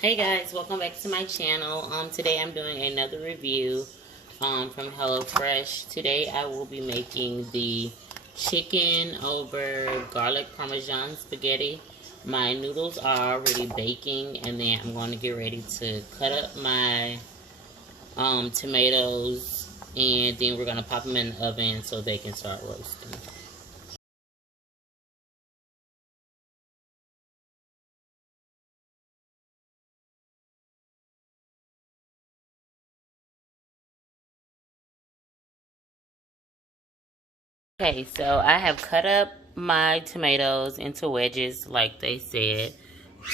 Hey guys, welcome back to my channel. Today I'm doing another review from HelloFresh. Today I will be making the chicken over garlic Parmesan spaghetti. My noodles are already baking, and then I'm going to get ready to cut up my tomatoes, and then we're going to pop them in the oven so they can start roasting. Okay, so I have cut up my tomatoes into wedges like they said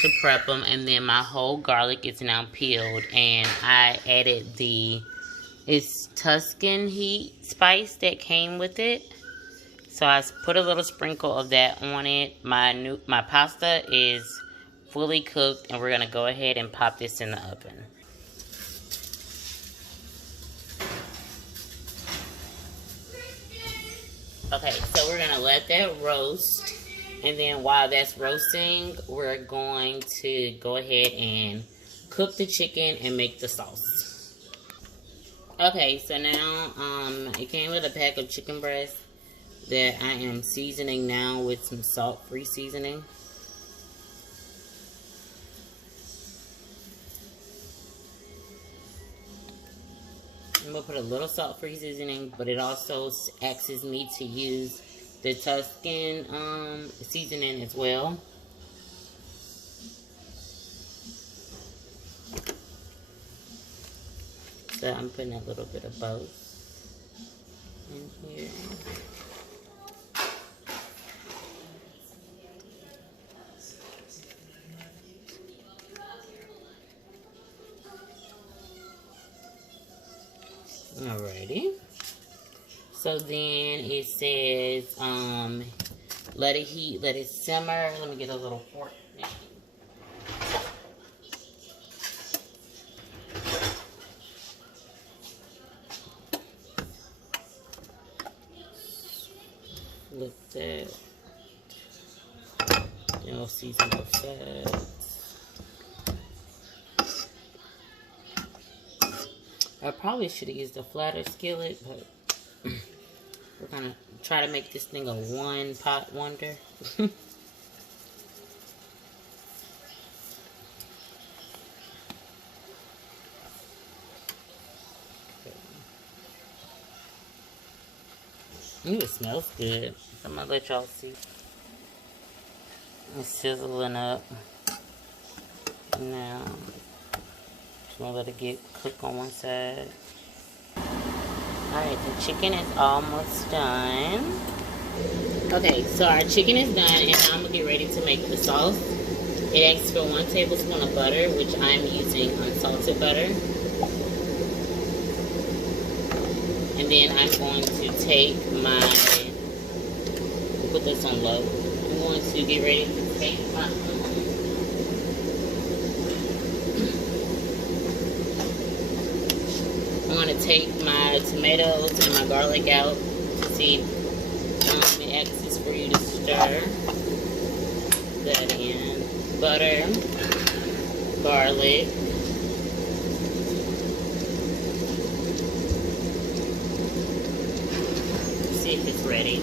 to prep them, and then my whole garlic is now peeled, and I added it's Tuscan heat spice that came with it. So I put a little sprinkle of that on it. My pasta is fully cooked, and we're gonna go ahead and pop this in the oven. Okay, so we're gonna let that roast, and then while that's roasting, we're going to go ahead and cook the chicken and make the sauce. Okay, so now it came with a pack of chicken breast that I am seasoning now with some salt-free seasoning. I'm going to put a little salt-free seasoning, but it also asks me to use the Tuscan seasoning as well. So I'm putting a little bit of both in here. Alrighty. So then it says, let it simmer. Let me get a little fork. Flip that. Then we'll season the fat. I probably should have used a flatter skillet, but we're gonna try to make this thing a one-pot wonder. Ooh, it smells good. So I'm gonna let y'all see. It's sizzling up. Now, just gonna let it get cooked on one side. Alright, the chicken is almost done. Okay, so our chicken is done, and now I'm gonna get ready to make the sauce. It asks for 1 tablespoon of butter, which I'm using unsalted butter. And then I'm going to take put this on low. I'm going to get ready to take my tomatoes and my garlic out to see it asks for you to stir that in. Butter, garlic, see if it's ready.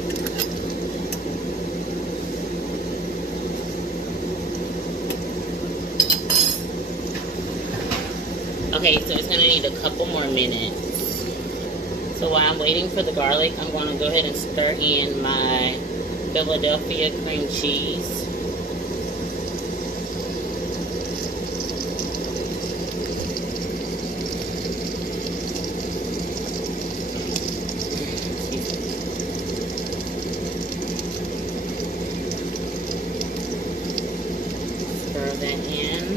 Okay, so it's gonna need a couple more minutes. So while I'm waiting for the garlic, I'm gonna go ahead and stir in my Philadelphia cream cheese. Stir that in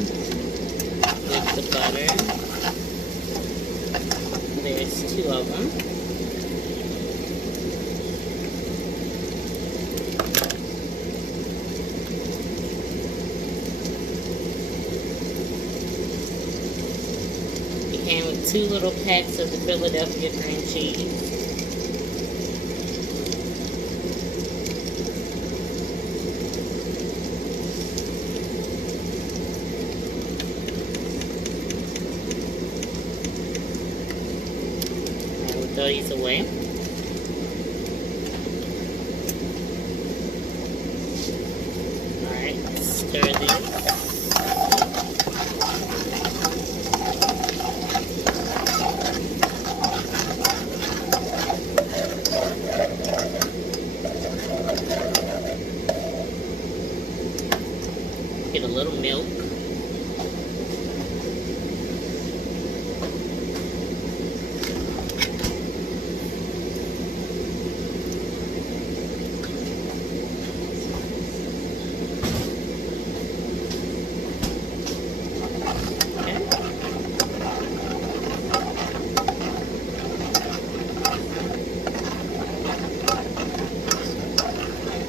with the butter. There's 2 of them. It came with 2 little packs of the Philadelphia cream cheese. throw these away. Alright, stir these. Get a little milk.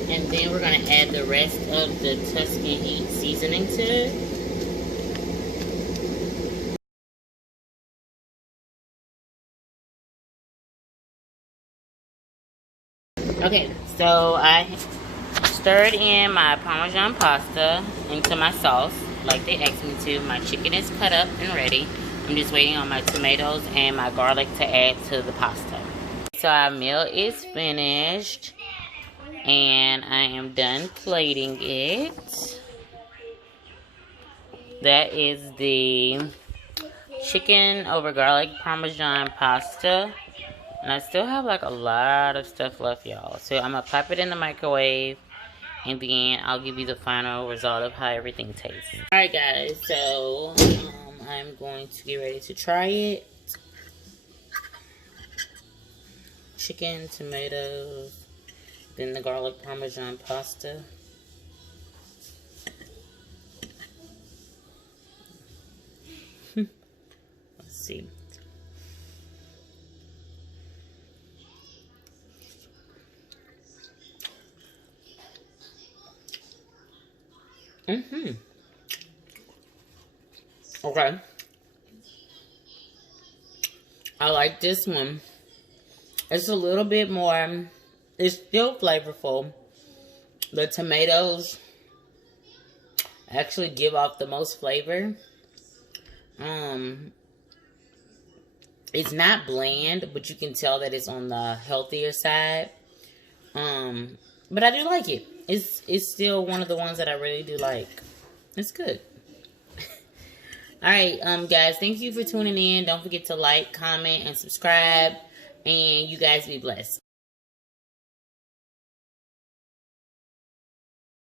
And then we're going to add the rest of the Tuscan Heat seasoning to it. Okay, so I stirred in my Parmesan pasta into my sauce like they asked me to. My chicken is cut up and ready. I'm just waiting on my tomatoes and my garlic to add to the pasta. So our meal is finished. And I am done plating it. That is the chicken over garlic Parmesan pasta. And I still have like a lot of stuff left, y'all. So I'm going to pop it in the microwave. And then I'll give you the final result of how everything tastes. Alright guys, so I'm going to get ready to try it. Chicken, tomatoes. Then the garlic Parmesan pasta. Let's see. Okay. I like this one. It's a little bit more... It's still flavorful. The tomatoes actually give off the most flavor. It's not bland, but you can tell that it's on the healthier side. But I do like it. It's still one of the ones that I really do like. It's good. Alright, guys, thank you for tuning in. Don't forget to like, comment, and subscribe. And you guys be blessed.